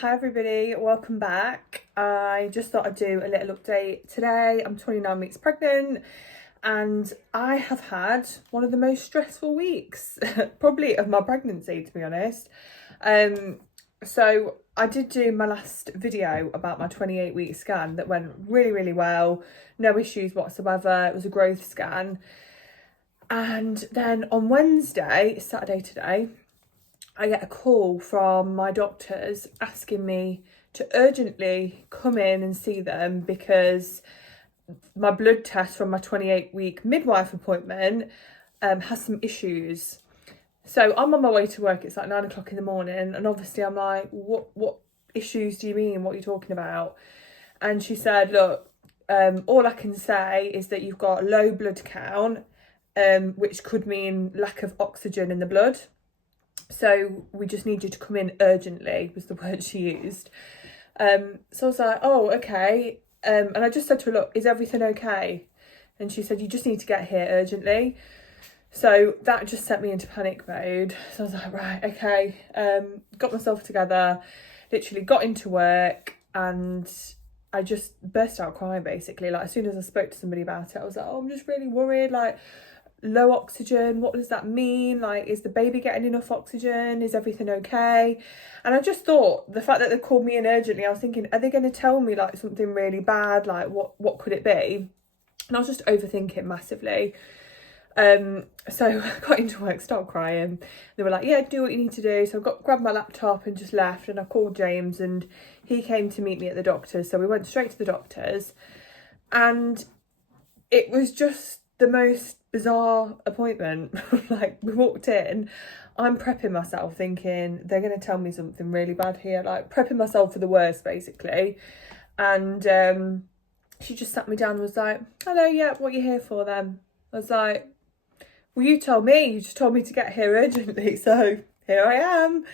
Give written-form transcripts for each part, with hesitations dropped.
Hi everybody, welcome back. I just thought I'd do a little update today. I'm 29 weeks pregnant and I have had one of the most stressful weeks probably of my pregnancy, to be honest. So I did do my last video about my 28-week scan that went really well, no issues whatsoever. It was a growth scan. And then on Wednesday, Saturday today, I get a call from my doctors asking me to urgently come in and see them because my blood test from my 28-week midwife appointment has some issues. So I'm on my way to work, it's like 9 o'clock in the morning, and obviously I'm like, what issues do you mean? What are you talking about? And she said, look, all I can say is that you've got low blood count, which could mean lack of oxygen in the blood. So we just need you to come in urgently, was the word she used. So I was like, oh, okay. And I just said to her, look, is everything okay? And she said, you just need to get here urgently. So that just set me into panic mode. So I was like, right, okay. Got myself together, literally got into work, and I just burst out crying basically. Like as soon as I spoke to somebody about it, I was like, oh, I'm just really worried. Like, low oxygen, what does that mean? Like, is the baby getting enough oxygen? Is everything okay? And I just thought, the fact that they called me in urgently, I was thinking, are they going to tell me like something really bad? Like what could it be? And I was just overthinking massively. So I got into work, started crying. They were like, yeah, do what you need to do. So I grabbed my laptop and just left, and I called James and he came to meet me at the doctor's. So we went straight to the doctor's, and it was just the most bizarre appointment. Like, we walked in, I'm prepping myself thinking they're going to tell me something really bad here, like prepping myself for the worst basically. And she just sat me down and was like, hello, yeah, what are you here for then? I was like, well, you told me, you just told me to get here urgently, so here I am.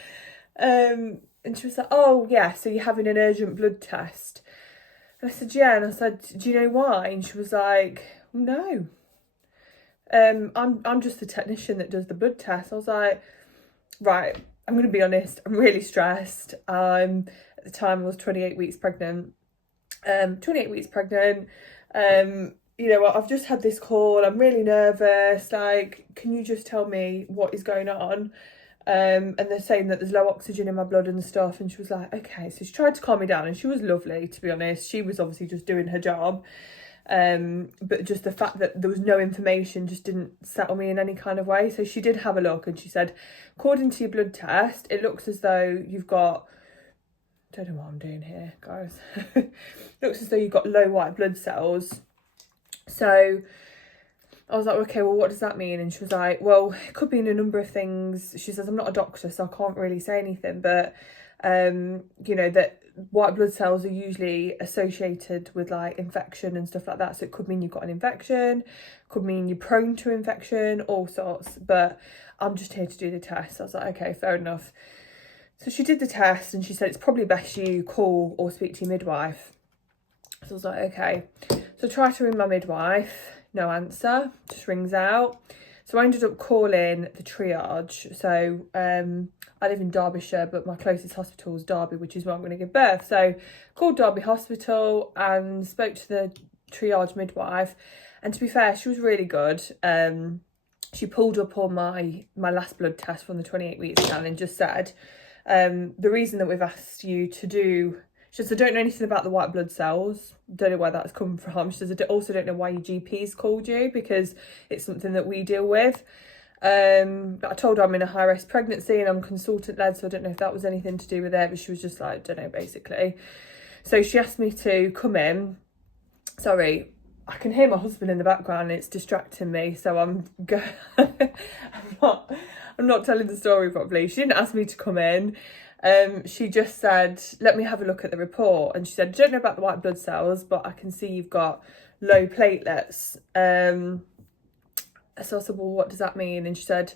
And she was like, oh yeah, so you're having an urgent blood test? And I said, yeah. And I said, do you know why? And she was like, no. I'm just the technician that does the blood test. I was like, right, I'm going to be honest, I'm really stressed. At the time I was 28 weeks pregnant. 28 weeks pregnant. You know what, I've just had this call, I'm really nervous. Like, can you just tell me what is going on? And they're saying that there's low oxygen in my blood and stuff. And she was like, okay. So she tried to calm me down, and she was lovely, to be honest. She was obviously just doing her job. But just the fact that there was no information just didn't settle me in any kind of way. So she did have a look, and she said, according to your blood test, it looks as though you've got, I don't know what I'm doing here, guys. Looks as though you've got low white blood cells. So I was like, okay, well, what does that mean? And she was like, well, it could mean a number of things. She says, I'm not a doctor, so I can't really say anything, but you know, that white blood cells are usually associated with like infection and stuff like that. So it could mean you've got an infection, could mean you're prone to infection, all sorts. But I'm just here to do the test. I was like, okay, fair enough. So she did the test, and she said it's probably best you call or speak to your midwife. So I was like, okay. So I tried to ring my midwife, no answer, just rings out. So I ended up calling the triage. So I live in Derbyshire, but my closest hospital is Derby, which is where I'm going to give birth. So called Derby Hospital and spoke to the triage midwife. And to be fair, she was really good. She pulled up all my last blood test from the 28-week scan and just said, the reason that we've asked you to do... She says, I don't know anything about the white blood cells. Don't know where that's come from. She says, I also don't know why your GP's called you, because it's something that we deal with. But I told her I'm in a high risk pregnancy and I'm consultant led, so I don't know if that was anything to do with it, but she was just like, don't know, basically. So she asked me to come in. Sorry, I can hear my husband in the background, it's distracting me, so I'm not telling the story properly. She didn't ask me to come in. She just said, let me have a look at the report. And she said, I don't know about the white blood cells, but I can see you've got low platelets. So I said, well, what does that mean? And she said,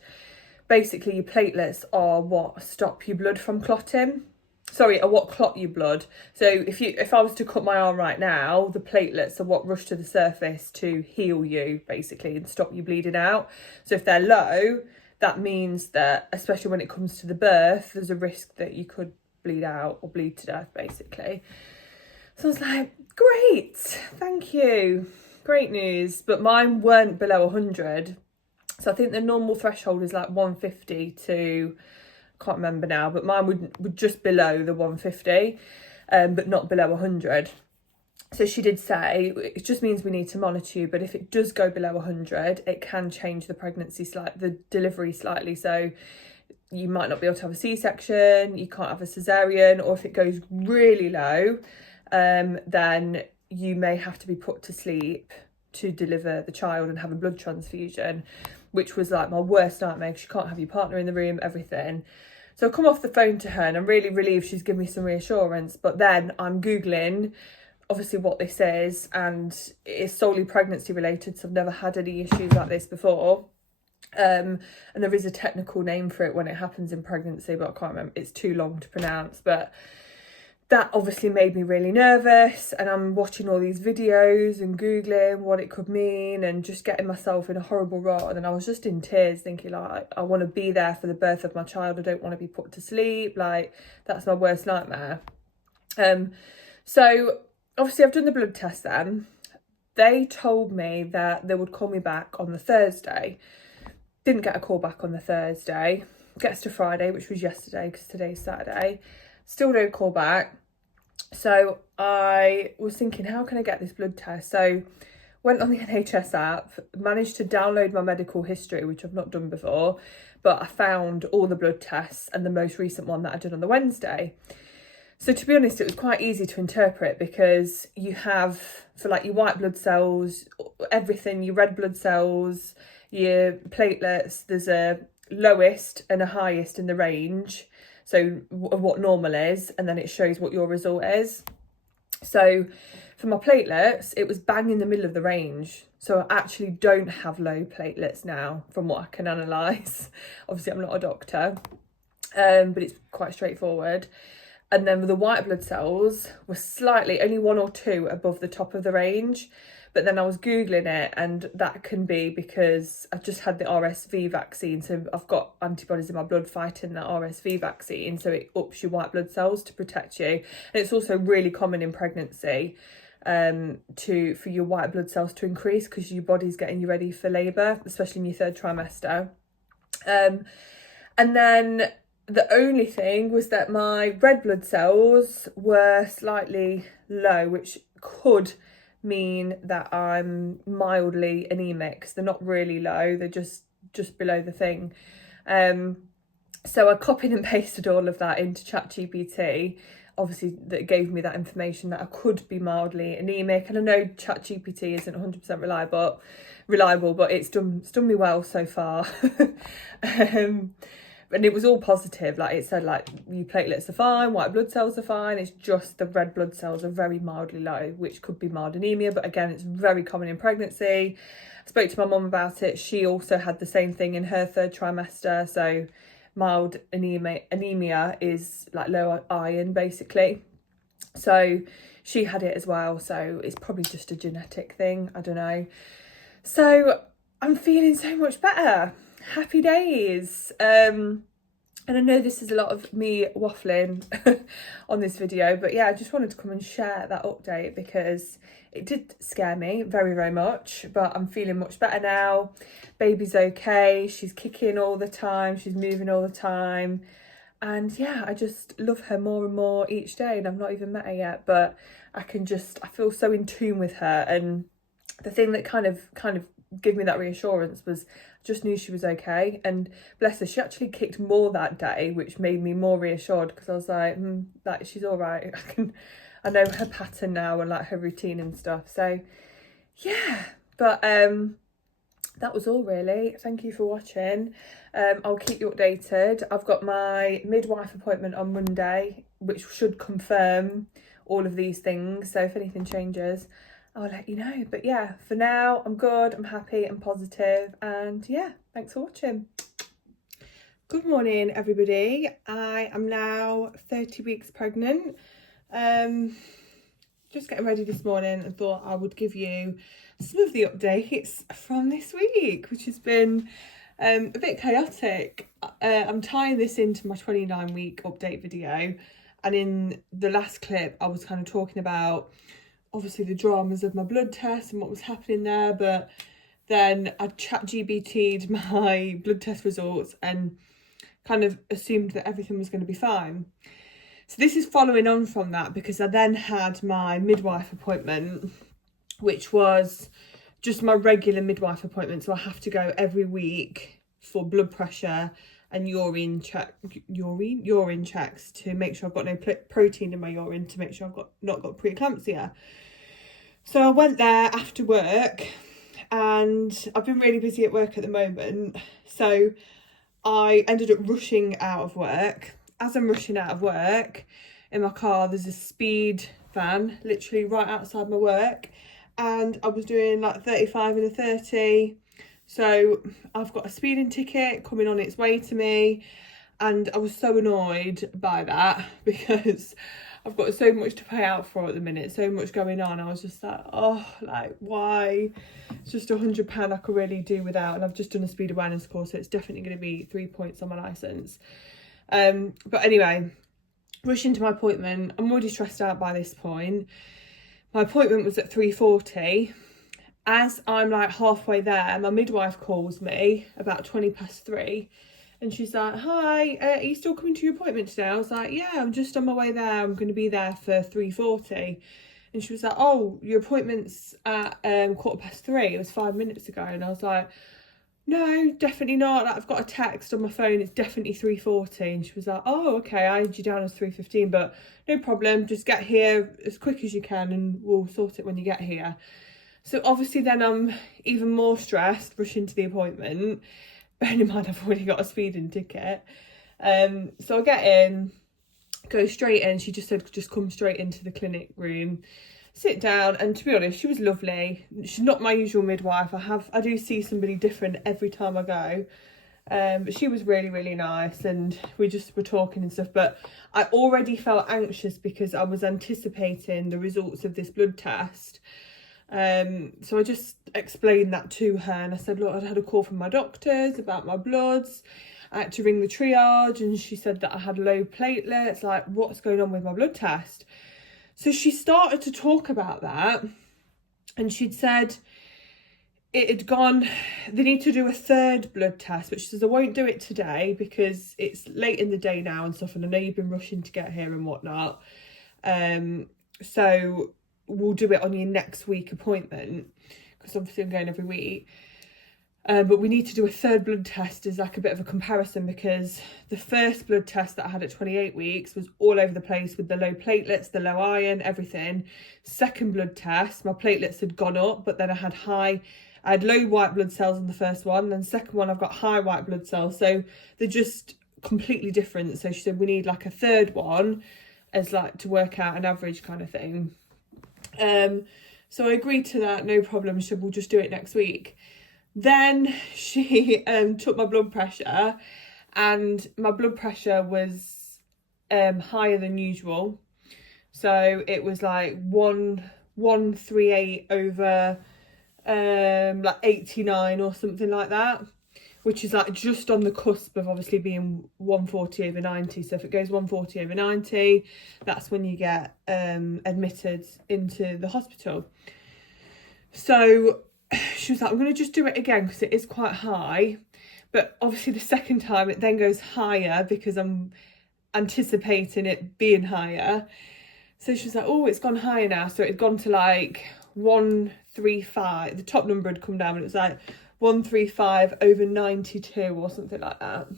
basically your platelets are what stop your blood from clotting. Sorry, are what clot your blood. So if I was to cut my arm right now, the platelets are what rush to the surface to heal you, basically, and stop you bleeding out. So if they're low, that means that, especially when it comes to the birth, there's a risk that you could bleed out or bleed to death basically. So I was like, great, thank you, great news. But mine weren't below 100. So I think the normal threshold is like 150 to, can't remember now, but mine would just below the 150, but not below 100. So she did say it just means we need to monitor you, but if it does go below 100, it can change the the delivery slightly. So you might not be able to have a C-section, you can't have a cesarean, or if it goes really low, then you may have to be put to sleep to deliver the child and have a blood transfusion, which was like my worst nightmare because you can't have your partner in the room, everything. So I come off the phone to her and I'm really relieved she's given me some reassurance. But then I'm Googling obviously what this is, and it's solely pregnancy related, so I've never had any issues like this before. And there is a technical name for it when it happens in pregnancy, but I can't remember, it's too long to pronounce. But that obviously made me really nervous, and I'm watching all these videos and Googling what it could mean and just getting myself in a horrible rut. And then I was just in tears thinking, like, I want to be there for the birth of my child. I don't want to be put to sleep. Like, that's my worst nightmare. So obviously I've done the blood test then. They told me that they would call me back on the Thursday. Didn't get a call back on the Thursday. Gets to Friday, which was yesterday because today's Saturday. Still no call back. So I was thinking, how can I get this blood test? So went on the NHS app, managed to download my medical history, which I've not done before, but I found all the blood tests and the most recent one that I did on the Wednesday. So to be honest, it was quite easy to interpret because you have, for like your white blood cells, everything, your red blood cells, your platelets, there's a lowest and a highest in the range. So what normal is, and then it shows what your result is. So for my platelets, it was bang in the middle of the range. So I actually don't have low platelets now from what I can analyse. Obviously, I'm not a doctor, but it's quite straightforward. And then the white blood cells were slightly, only 1 or 2 above the top of the range. But then I was Googling it, and that can be because I've just had the RSV vaccine. So I've got antibodies in my blood fighting that RSV vaccine. So it ups your white blood cells to protect you. And it's also really common in pregnancy for your white blood cells to increase because your body's getting you ready for labour, especially in your 3rd trimester. And then the only thing was that my red blood cells were slightly low, which could mean that I'm mildly anemic. They're not really low, they're just below the thing. So I copied and pasted all of that into ChatGPT. Obviously that gave me that information that I could be mildly anemic, and I know ChatGPT isn't 100% reliable, but it's done me well so far. And it was all positive. Like, it said, like, your platelets are fine, white blood cells are fine. It's just the red blood cells are very mildly low, which could be mild anemia. But again, it's very common in pregnancy. I spoke to my mum about it. She also had the same thing in her 3rd trimester. So mild anemia is like low iron, basically. So she had it as well. So it's probably just a genetic thing. I don't know. So I'm feeling so much better. Happy days. And I know this is a lot of me waffling on this video, but yeah, I just wanted to come and share that update because it did scare me very, very much, but I'm feeling much better now. Baby's okay, she's kicking all the time, she's moving all the time, and yeah, I just love her more and more each day. And I've not even met her yet, but I feel so in tune with her. And the thing that kind of gave me that reassurance was just knew she was okay. And bless her, she actually kicked more that day, which made me more reassured because I was like, she's all right. I know her pattern now and like her routine and stuff. So yeah, but that was all really. Thank you for watching. I'll keep you updated. I've got my midwife appointment on Monday, which should confirm all of these things. So if anything changes, I'll let you know. But yeah, for now, I'm good, I'm happy, I'm positive, and yeah, thanks for watching. Good morning, everybody. I am now 30 weeks pregnant. Just getting ready this morning and thought I would give you some of the updates from this week, which has been a bit chaotic. I'm tying this into my 29-week update video. And in the last clip, I was kind of talking about obviously the dramas of my blood test and what was happening there, but then I ChatGPT'd my blood test results and kind of assumed that everything was going to be fine. So this is following on from that, because I then had my midwife appointment, which was just my regular midwife appointment. So I have to go every week for blood pressure and urine checks to make sure I've got no protein in my urine, to make sure I've not got preeclampsia. So I went there after work, and I've been really busy at work at the moment. So I ended up rushing out of work. As I'm rushing out of work, in my car, there's a speed van literally right outside my work. And I was doing like 35 and a 30. So I've got a speeding ticket coming on its way to me. And I was so annoyed by that, because I've got so much to pay out for at the minute, so much going on. I was just like, oh, like, why? It's just £100 I could really do without. And I've just done a speed awareness course, so it's definitely going to be 3 points on my licence. But anyway, rushing to my appointment. I'm already stressed out by this point. My appointment was at 3:40. As I'm like halfway there, my midwife calls me about 3:20. And she's like, hi, are you still coming to your appointment today? I was like, yeah, I'm just on my way there. I'm going to be there for 3:40. And she was like, oh, your appointment's at 3:15. It was 5 minutes ago. And I was like, no, definitely not. Like, I've got a text on my phone. It's definitely 3:40. And she was like, oh, okay, I had you down as 3:15, but no problem. Just get here as quick as you can and we'll sort it when you get here. So obviously then I'm even more stressed, rushing to the appointment. Bearing in mind I've already got a speeding ticket. So I get in, go straight in. She just said, just come straight into the clinic room, sit down. And to be honest, she was lovely. She's not my usual midwife. I do see somebody different every time I go. But she was really, really nice, and we just were talking and stuff. But I already felt anxious because I was anticipating the results of this blood test. So I just explained that to her, and I said, look, I'd had a call from my doctors about my bloods. I had to ring the triage, and she said that I had low platelets. Like, what's going on with my blood test? So she started to talk about that, and she'd said it had gone, they need to do a third blood test, but she says, I won't do it today because it's late in the day now and stuff, and I know you've been rushing to get here and whatnot. So we'll do it on your next week appointment, because obviously I'm going every week. But we need to do a third blood test as like a bit of a comparison, because the first blood test that I had at 28 weeks was all over the place with the low platelets, the low iron, everything. Second blood test, my platelets had gone up, but then I had low white blood cells on the first one. Then second one, I've got high white blood cells. So they're just completely different. So she said, we need like a third one as like to work out an average kind of thing. So I agreed to that, no problem. She said, we'll just do it next week. Then she took my blood pressure, and my blood pressure was higher than usual. So it was like 138 over like 89 or something like that, which is like just on the cusp of obviously being 140 over 90. So if it goes 140 over 90, that's when you get admitted into the hospital. So she was like, I'm going to just do it again because it is quite high. But obviously the second time it then goes higher because I'm anticipating it being higher. So she was like, oh, it's gone higher now. So it had gone to like 135. The top number had come down, and it was like 135 over 92 or something like that.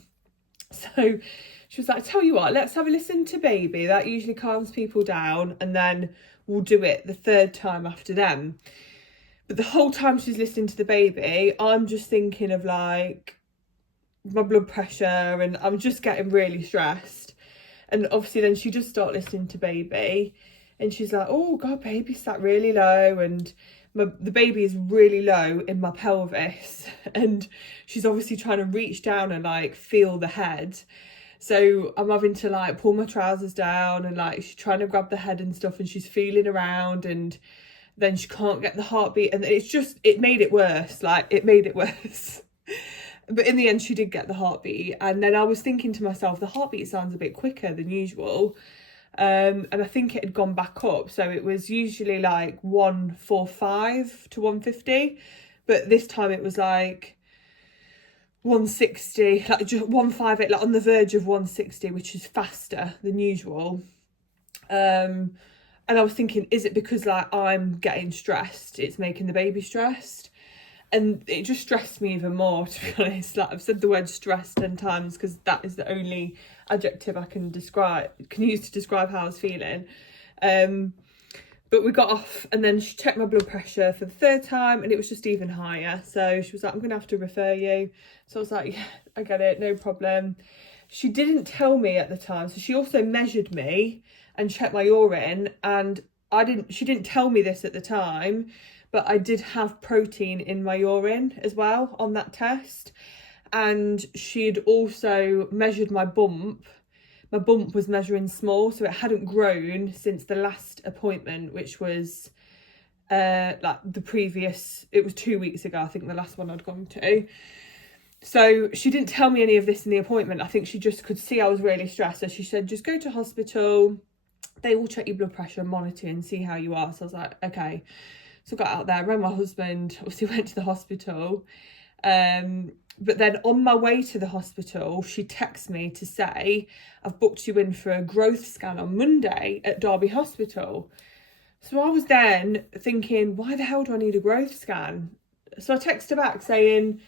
So she was like, I tell you what, let's have a listen to baby. That usually calms people down, and then we'll do it the third time after them. But the whole time she's listening to the baby, I'm just thinking of like my blood pressure, and I'm just getting really stressed. And obviously then she just started listening to baby, and she's like, oh God, baby, is that really low? And the baby is really low in my pelvis, and she's obviously trying to reach down and like feel the head. So I'm having to like pull my trousers down, and like she's trying to grab the head and stuff, and she's feeling around, and then she can't get the heartbeat, and it made it worse. But in the end she did get the heartbeat. And then I was thinking to myself, the heartbeat sounds a bit quicker than usual. And I think it had gone back up, so it was usually like 145 to 150, but this time it was like 160, like just 158, like on the verge of 160, which is faster than usual. And I was thinking, is it because like I'm getting stressed, it's making the baby stressed? And it just stressed me even more, to be honest. Like, I've said the word stress 10 times because that is the only adjective I can use to describe how I was feeling. But we got off, and then she checked my blood pressure for the third time, and it was just even higher. So she was like, I'm gonna have to refer you. So I was like, yeah, I get it, no problem. She didn't tell me at the time, so she also measured me and checked my urine, and she didn't tell me this at the time, but I did have protein in my urine as well on that test. And she'd also measured my bump. My bump was measuring small, so it hadn't grown since the last appointment, which was like the previous, it was 2 weeks ago, I think, the last one I'd gone to. So she didn't tell me any of this in the appointment. I think she just could see I was really stressed. So she said, just go to hospital. They will check your blood pressure and monitor and see how you are. So I was like, okay. So I got out there, rang my husband, obviously went to the hospital. But then on my way to the hospital, she texted me to say, I've booked you in for a growth scan on Monday at Derby Hospital. So I was then thinking, why the hell do I need a growth scan? So I texted her back saying,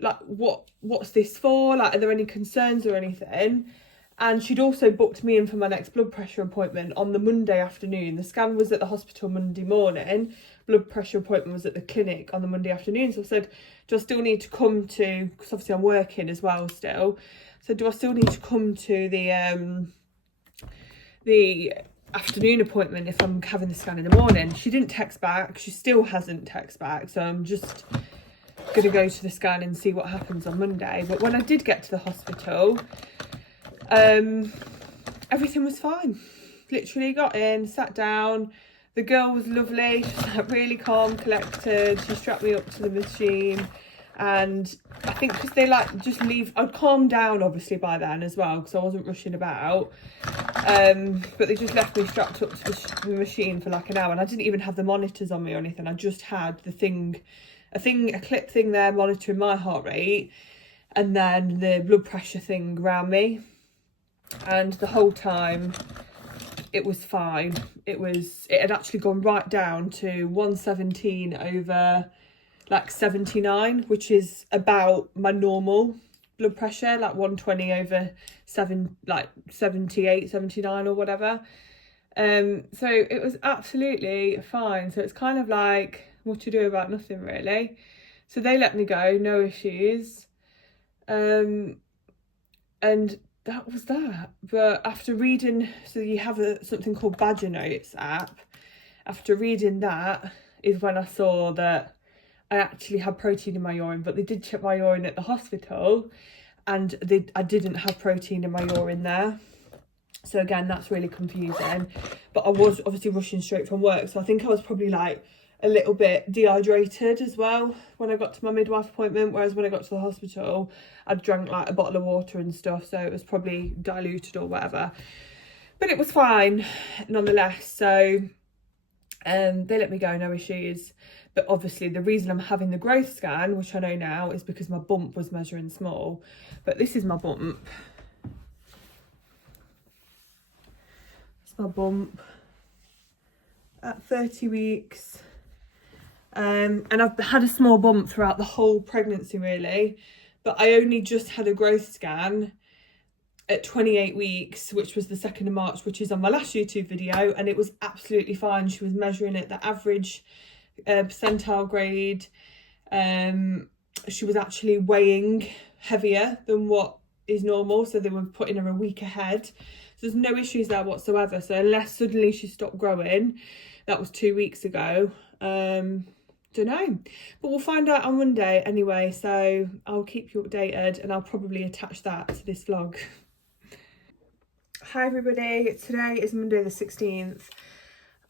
like, what's this for? Like, are there any concerns or anything? And she'd also booked me in for my next blood pressure appointment on the Monday afternoon. The scan was at the hospital Monday morning. Blood pressure appointment was at the clinic on the Monday afternoon. So I said, do I still need to come to, because obviously I'm working as well still. So do I still need to come to the afternoon appointment if I'm having the scan in the morning? She didn't text back. She still hasn't text back. So I'm just going to go to the scan and see what happens on Monday. But when I did get to the hospital, everything was fine. Literally got in, sat down. The girl was lovely. She was like really calm, collected. She strapped me up to the machine, and I think because they like just leave, I'd calmed down obviously by then as well because I wasn't rushing about. But they just left me strapped up to the machine for like an hour, and I didn't even have the monitors on me or anything. I just had the thing, a clip thing there monitoring my heart rate, and then the blood pressure thing around me. And the whole time it was fine. It had actually gone right down to 117 over like 79, which is about my normal blood pressure, like 120 over 78, 79 or whatever. So it was absolutely fine. So it's kind of like what to do about nothing really. So they let me go, no issues. And that was that. But after reading, so you have something called Badger Notes app. After reading that is when I saw that I actually had protein in my urine, but they did check my urine at the hospital, and I didn't have protein in my urine there. So again, that's really confusing. But I was obviously rushing straight from work, so I think I was probably like a little bit dehydrated as well when I got to my midwife appointment, whereas when I got to the hospital I'd drank like a bottle of water and stuff, so it was probably diluted or whatever, but it was fine nonetheless. So they let me go, no issues. But obviously the reason I'm having the growth scan, which I know now, is because my bump was measuring small. But this is my bump. It's my bump at 30 weeks. And I've had a small bump throughout the whole pregnancy really, but I only just had a growth scan at 28 weeks, which was the 2nd of March, which is on my last YouTube video, and it was absolutely fine. She was measuring at the average percentile grade. She was actually weighing heavier than what is normal, so they were putting her a week ahead. So there's no issues there whatsoever. So unless suddenly she stopped growing, that was 2 weeks ago. Don't know, but we'll find out on Monday anyway, so I'll keep you updated and I'll probably attach that to this vlog. Hi everybody, today is Monday the 16th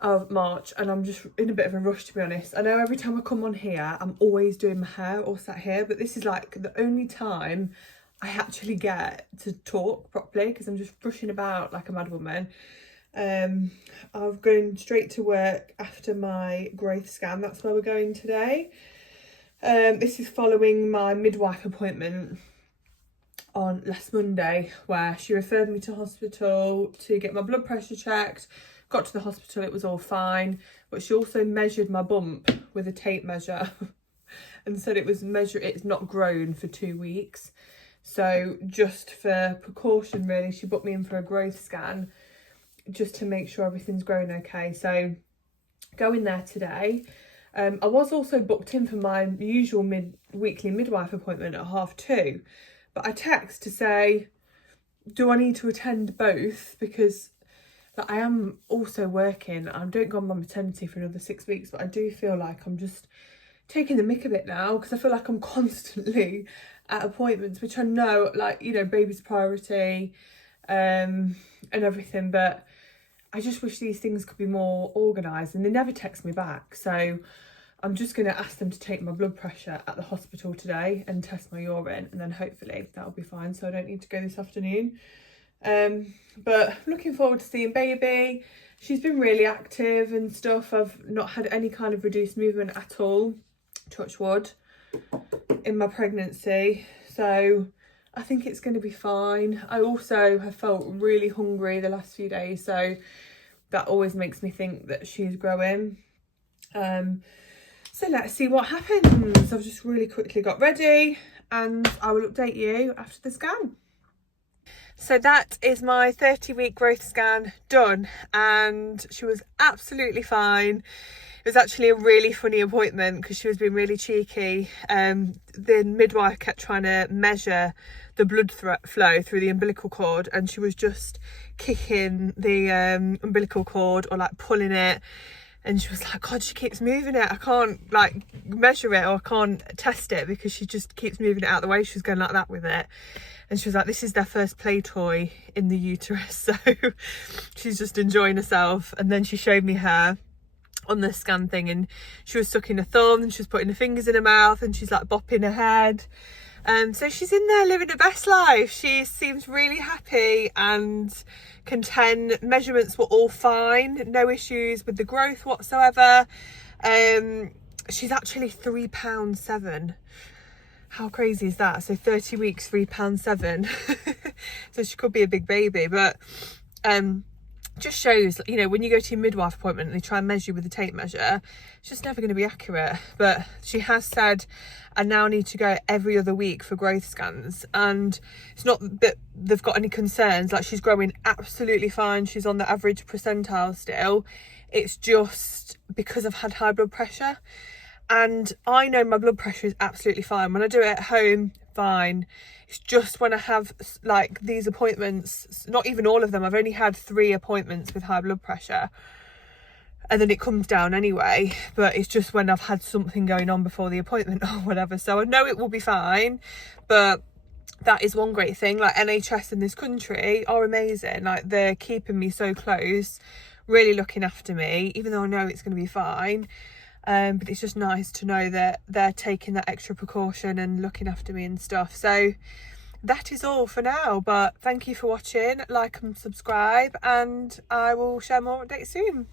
of March and I'm just in a bit of a rush, to be honest. I know every time I come on here I'm always doing my hair or sat here, but this is like the only time I actually get to talk properly because I'm just rushing about like a mad woman. I'm going straight to work after my growth scan. That's where we're going today. This is following my midwife appointment on last Monday, where she referred me to hospital to get my blood pressure checked. Got to the hospital, it was all fine, but she also measured my bump with a tape measure and said it's not grown for 2 weeks. So just for precaution, really, she booked me in for a growth scan just to make sure everything's growing okay. So going there today. I was also booked in for my usual weekly midwife appointment at 2:30, but I text to say, do I need to attend both? Because I am also working. I don't go on my maternity for another 6 weeks, but I do feel like I'm just taking the mick of it now, because I feel like I'm constantly at appointments, which I know, like, you know, baby's priority and everything, but I just wish these things could be more organised, and they never text me back. So I'm just going to ask them to take my blood pressure at the hospital today and test my urine, and then hopefully that'll be fine, so I don't need to go this afternoon. But looking forward to seeing baby. She's been really active and stuff. I've not had any kind of reduced movement at all, touch wood, in my pregnancy, so I think it's going to be fine. I also have felt really hungry the last few days, so that always makes me think that she's growing. So let's see what happens. I've just really quickly got ready and I will update you after the scan. So that is my 30-week growth scan done, and she was absolutely fine. It was actually a really funny appointment because she was being really cheeky. The midwife kept trying to measure the blood flow through the umbilical cord, and she was just kicking the umbilical cord or like pulling it. And she was like, God, she keeps moving it. I can't like measure it, or I can't test it because she just keeps moving it out of the way. She was going like that with it. And she was like, this is their first play toy in the uterus. So she's just enjoying herself. And then she showed me her on the scan thing, and she was sucking her thumb and she was putting her fingers in her mouth and she's like bopping her head. So she's in there living her best life. She seems really happy and content. Measurements were all fine, no issues with the growth whatsoever. She's actually £3.7. How crazy is that? So 30 weeks, £3.7. So she could be a big baby, but just shows, you know, when you go to your midwife appointment and they try and measure you with a tape measure, it's just never going to be accurate. But she has said I now need to go every other week for growth scans, and it's not that they've got any concerns. Like, she's growing absolutely fine. She's on the average percentile still. It's just because I've had high blood pressure, and I know my blood pressure is absolutely fine. When I do it at home, fine. It's just when I have like these appointments, not even all of them, I've only had 3 appointments with high blood pressure, and then it comes down anyway. But it's just when I've had something going on before the appointment or whatever. So I know it will be fine, but that is one great thing. Like, NHS in this country are amazing. Like, they're keeping me so close, really looking after me, even though I know it's going to be fine. But it's just nice to know that they're taking that extra precaution and looking after me and stuff. So that is all for now, but thank you for watching. Like and subscribe, and I will share more updates soon.